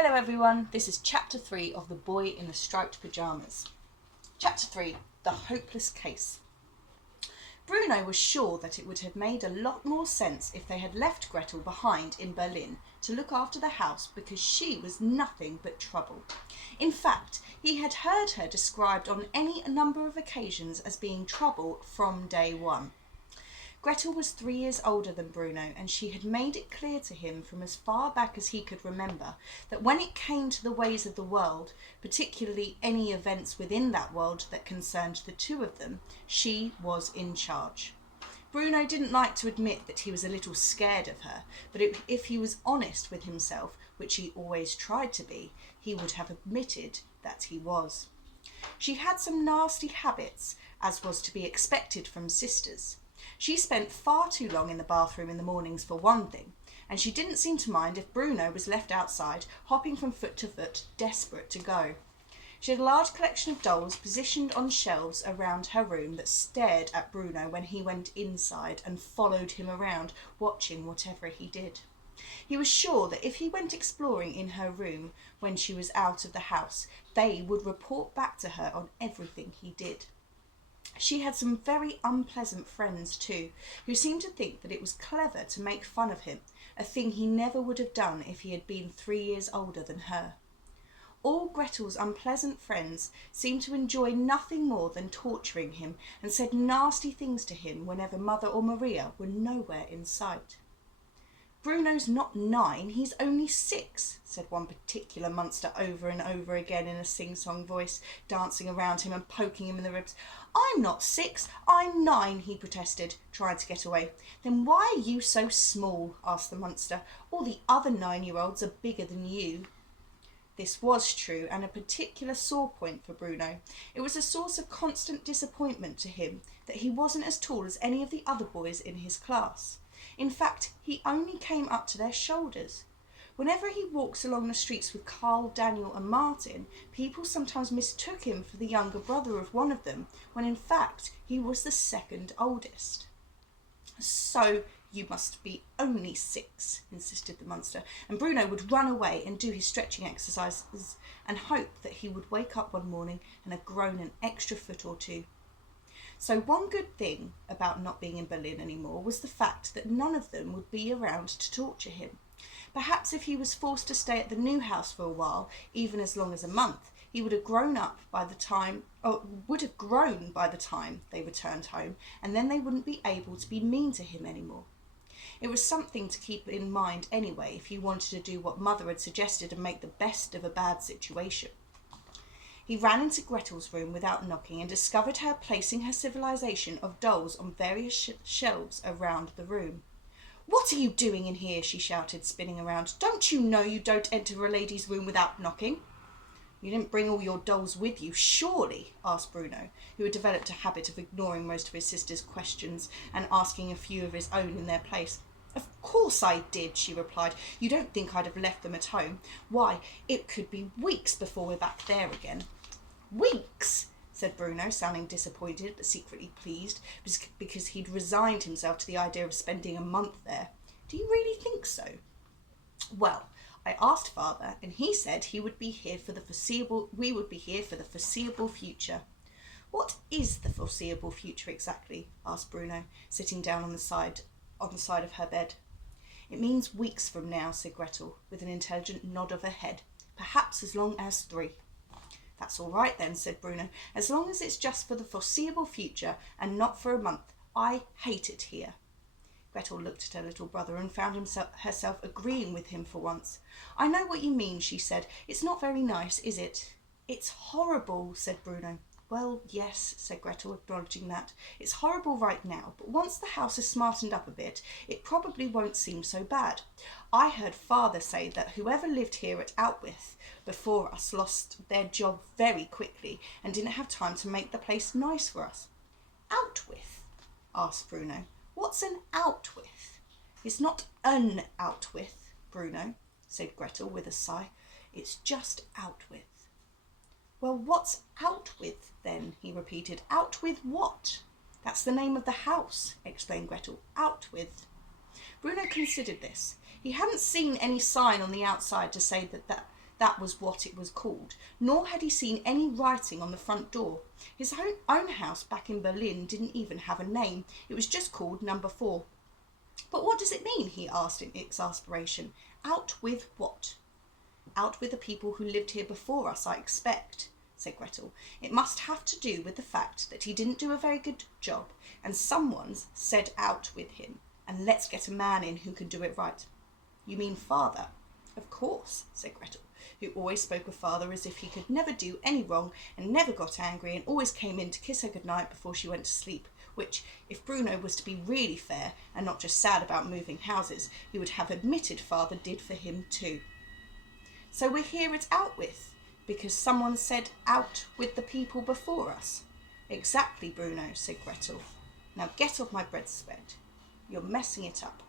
Hello everyone, this is chapter 3 of The Boy in the Striped Pyjamas. Chapter 3, The Hopeless Case. Bruno was sure that it would have made a lot more sense if they had left Gretel behind in Berlin to look after the house because she was nothing but trouble. In fact, he had heard her described on any number of occasions as being trouble from day one. Gretel was 3 years older than Bruno, and she had made it clear to him from as far back as he could remember that when it came to the ways of the world, particularly any events within that world that concerned the two of them, she was in charge. Bruno didn't like to admit that he was a little scared of her, but if he was honest with himself, which he always tried to be, he would have admitted that he was. She had some nasty habits, as was to be expected from sisters. She spent far too long in the bathroom in the mornings for one thing, and she didn't seem to mind if Bruno was left outside, hopping from foot to foot, desperate to go. She had a large collection of dolls positioned on shelves around her room that stared at Bruno when he went inside and followed him around, watching whatever he did. He was sure that if he went exploring in her room when she was out of the house, they would report back to her on everything he did. She had some very unpleasant friends too, who seemed to think that it was clever to make fun of him, a thing he never would have done if he had been 3 years older than her. All Gretel's unpleasant friends seemed to enjoy nothing more than torturing him and said nasty things to him whenever Mother or Maria were nowhere in sight. "Bruno's not 9, he's only 6, said one particular monster over and over again in a sing-song voice, dancing around him and poking him in the ribs. "I'm not 6, I'm 9, he protested, trying to get away. "Then why are you so small?" asked the monster. "All the other 9-year-olds are bigger than you." This was true, and a particular sore point for Bruno. It was a source of constant disappointment to him that he wasn't as tall as any of the other boys in his class. In fact, he only came up to their shoulders. Whenever he walked along the streets with Carl, Daniel and Martin, people sometimes mistook him for the younger brother of one of them, when in fact he was the second oldest. "So you must be only 6, insisted the monster, and Bruno would run away and do his stretching exercises and hope that he would wake up one morning and have grown an extra foot or two. So one good thing about not being in Berlin anymore was the fact that none of them would be around to torture him. Perhaps if he was forced to stay at the new house for a while, even as long as a month, he would have grown by the time they returned home, and then they wouldn't be able to be mean to him anymore. It was something to keep in mind anyway if you wanted to do what Mother had suggested and make the best of a bad situation. He ran into Gretel's room without knocking and discovered her placing her civilization of dolls on various shelves around the room. "What are you doing in here?" she shouted, spinning around. "Don't you know you don't enter a lady's room without knocking?" "You didn't bring all your dolls with you, surely?" asked Bruno, who had developed a habit of ignoring most of his sister's questions and asking a few of his own in their place. "Of course I did," she replied. "You don't think I'd have left them at home? Why, it could be weeks before we're back there again." "Weeks?" said Bruno, sounding disappointed but secretly pleased because he'd resigned himself to the idea of spending a month there. "Do you really think so?" "Well, I asked Father, and he said we would be here for the foreseeable future." "What is the foreseeable future exactly?" asked Bruno, sitting down on the side of her bed. "It means weeks from now," said Gretel, with an intelligent nod of her head. "Perhaps as long as 3. "That's all right then," said Bruno, "as long as it's just for the foreseeable future and not for a month. I hate it here." Gretel looked at her little brother and found herself agreeing with him for once. "I know what you mean," she said. "It's not very nice, is it?" "It's horrible," said Bruno. "Well, yes," said Gretel, acknowledging that. "It's horrible right now, but once the house is smartened up a bit, it probably won't seem so bad. I heard Father say that whoever lived here at Outwith before us lost their job very quickly and didn't have time to make the place nice for us." "Outwith?" asked Bruno. "What's an Outwith?" "It's not an Outwith, Bruno," said Gretel with a sigh. "It's just Outwith." "Well, what's Outwith then?" he repeated. "Outwith what?" "That's the name of the house," explained Gretel. "Outwith." Bruno considered this. He hadn't seen any sign on the outside to say that That was what it was called, nor had he seen any writing on the front door. His own house back in Berlin didn't even have a name. It was just called Number 4. But what does it mean? He asked in exasperation. Out with what? Out with the people who lived here before us, I expect, said Gretel. It must have to do with the fact that he didn't do a very good job, and someone's said out with him, and let's get a man in who can do it right. You mean father? Of course, said Gretel, who always spoke of father as if he could never do any wrong and never got angry and always came in to kiss her goodnight before she went to sleep, which, if Bruno was to be really fair and not just sad about moving houses, he would have admitted father did for him too. So we're here at out with, because someone said out with the people before us. Exactly, Bruno, said Gretel. Now get off my breadsped. You're messing it up.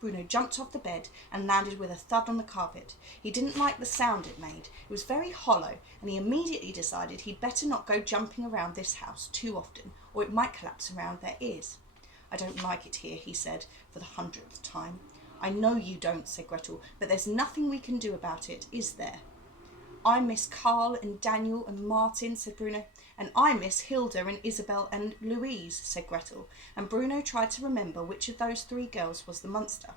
Bruno jumped off the bed and landed with a thud on the carpet. He didn't like the sound it made. It was very hollow, and he immediately decided he'd better not go jumping around this house too often, or it might collapse around their ears. I don't like it here, he said for the 100th time. I know you don't, said Gretel, but there's nothing we can do about it, is there? I miss Carl and Daniel and Martin, said Bruno. And I miss Hilda and Isabel and Louise, said Gretel, and Bruno tried to remember which of those 3 girls was the monster.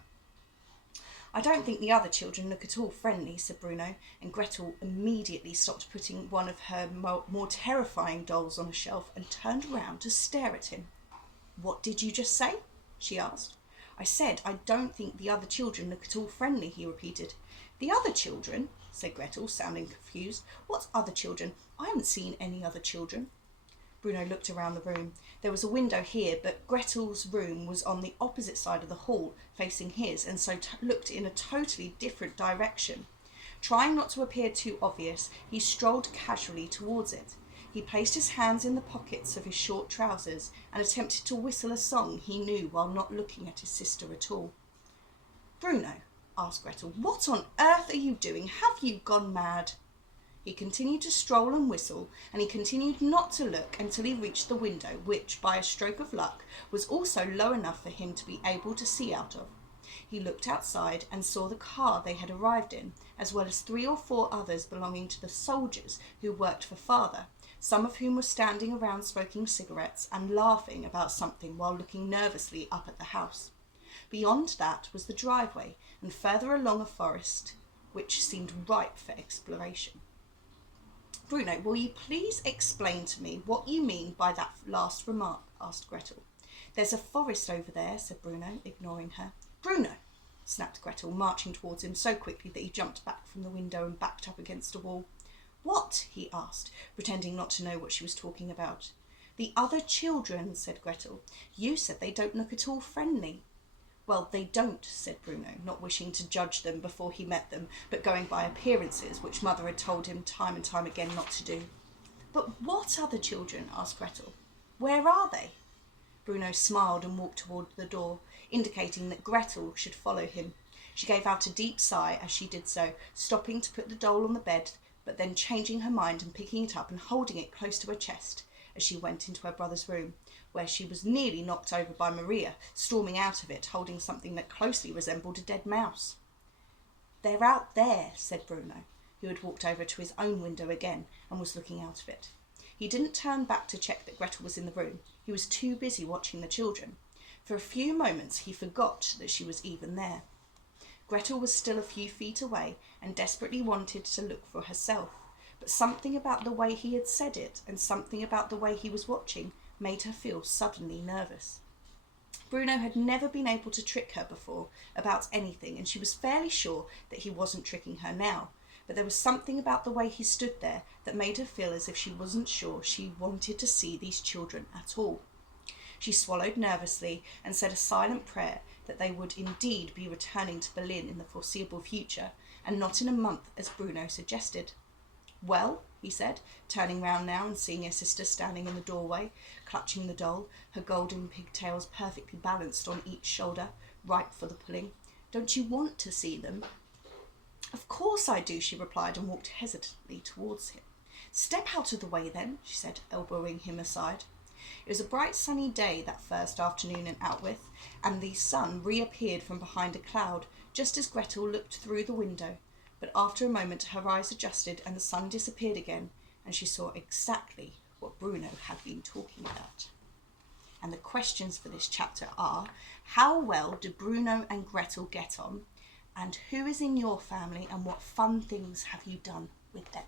I don't think the other children look at all friendly, said Bruno, and Gretel immediately stopped putting one of her more terrifying dolls on a shelf and turned round to stare at him. What did you just say? She asked. I said I don't think the other children look at all friendly, he repeated. The other children? Said Gretel, sounding confused. What other children? I haven't seen any other children. Bruno looked around the room. There was a window here, but Gretel's room was on the opposite side of the hall, facing his, and so looked in a totally different direction. Trying not to appear too obvious, he strolled casually towards it. He placed his hands in the pockets of his short trousers and attempted to whistle a song he knew while not looking at his sister at all. Bruno, asked Gretel, what on earth are you doing? Have you gone mad? He continued to stroll and whistle, and he continued not to look until he reached the window, which, by a stroke of luck, was also low enough for him to be able to see out of. He looked outside and saw the car they had arrived in, as well as 3 or 4 others belonging to the soldiers who worked for father, some of whom were standing around smoking cigarettes and laughing about something while looking nervously up at the house. Beyond that was the driveway, and further along a forest, which seemed ripe for exploration. Bruno, will you please explain to me what you mean by that last remark? Asked Gretel. There's a forest over there, said Bruno, ignoring her. Bruno, snapped Gretel, marching towards him so quickly that he jumped back from the window and backed up against a wall. What? He asked, pretending not to know what she was talking about. The other children, said Gretel. You said they don't look at all friendly. Well, they don't, said Bruno, not wishing to judge them before he met them, but going by appearances, which Mother had told him time and time again not to do. But what other children? Asked Gretel. Where are they? Bruno smiled and walked toward the door, indicating that Gretel should follow him. She gave out a deep sigh as she did so, stopping to put the doll on the bed, but then changing her mind and picking it up and holding it close to her chest as she went into her brother's room, where she was nearly knocked over by Maria, storming out of it, holding something that closely resembled a dead mouse. They're out there, said Bruno, who had walked over to his own window again and was looking out of it. He didn't turn back to check that Gretel was in the room. He was too busy watching the children. For a few moments he forgot that she was even there. Gretel was still a few feet away and desperately wanted to look for herself, but something about the way he had said it and something about the way he was watching made her feel suddenly nervous. Bruno had never been able to trick her before about anything, and she was fairly sure that he wasn't tricking her now, but there was something about the way he stood there that made her feel as if she wasn't sure she wanted to see these children at all. She swallowed nervously and said a silent prayer that they would indeed be returning to Berlin in the foreseeable future, and not in a month as Bruno suggested. Well, he said, turning round now and seeing his sister standing in the doorway, clutching the doll, her golden pigtails perfectly balanced on each shoulder, ripe for the pulling. Don't you want to see them? Of course I do, she replied, and walked hesitantly towards him. Step out of the way then, she said, elbowing him aside. It was a bright sunny day that first afternoon in Outwith, and the sun reappeared from behind a cloud, just as Gretel looked through the window. But after a moment her eyes adjusted and the sun disappeared again, and she saw exactly what Bruno had been talking about. And the questions for this chapter are: how well do Bruno and Gretel get on? And who is in your family, and what fun things have you done with them?